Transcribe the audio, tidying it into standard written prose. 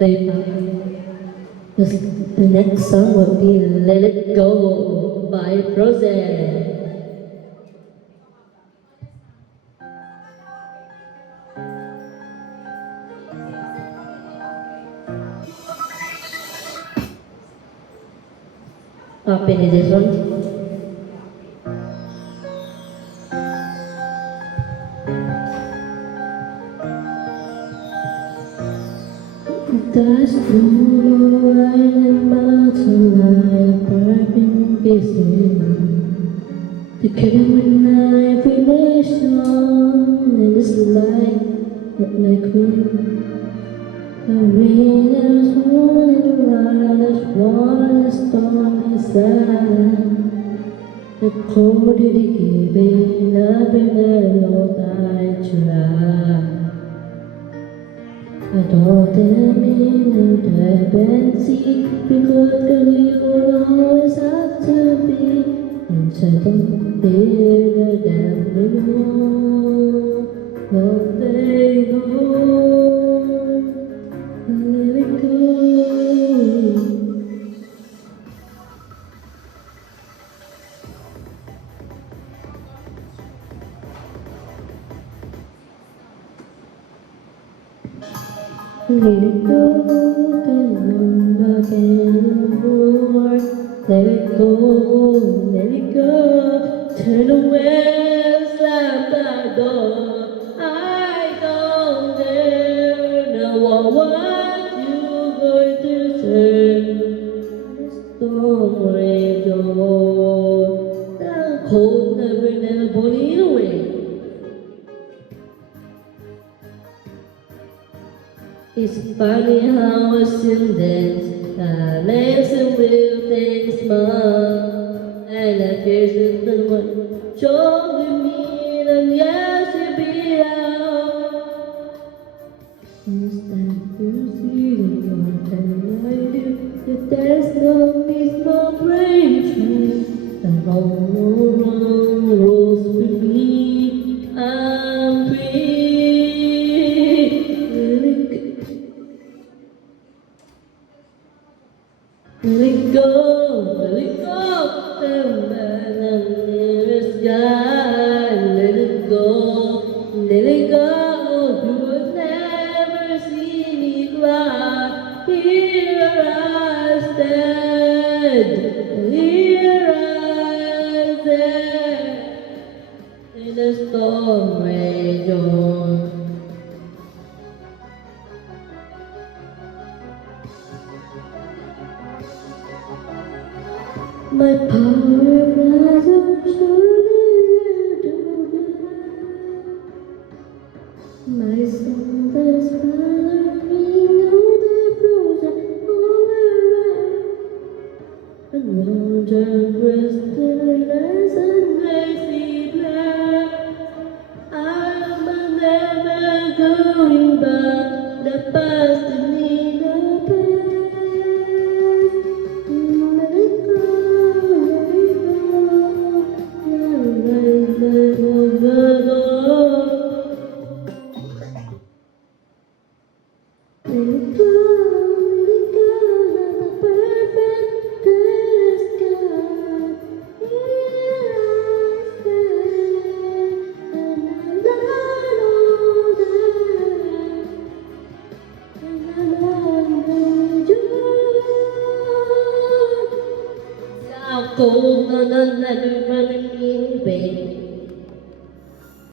The next song will be Let It Go by Frozen. Open this one. That's true, I'm about to lie, burning pieces. The curtain when I finish on, and it's light, like wind. The rain is falling, light is one storm inside. The cold did it give up in the Lord I tried. I don't mean to have been seen because you will always have to be inside the bigger than we know. Oh, they know. Let it go. Let it go, come back anymore. Let it go, let it go. Turn away, slam the door. I don't dare know what you're going to say. The storm rage on. The cold never pulling away. It's funny how a sentence makes a real thing small, and I fear the one showing me that yes you be out. Instead you see the one and I do that there's no peace, no breakthrough, and all rolls with me. I'm free. Let it go, let it go, the man under the sky. Let it go, let it go. You would never see me cry. Here I stand, here I stand, in the storm rage on. My power flies up my soul is following all the frozen over and wonder crystallized and lazy black. I'm never going back. The past in me, the past. Cold, none running in vain.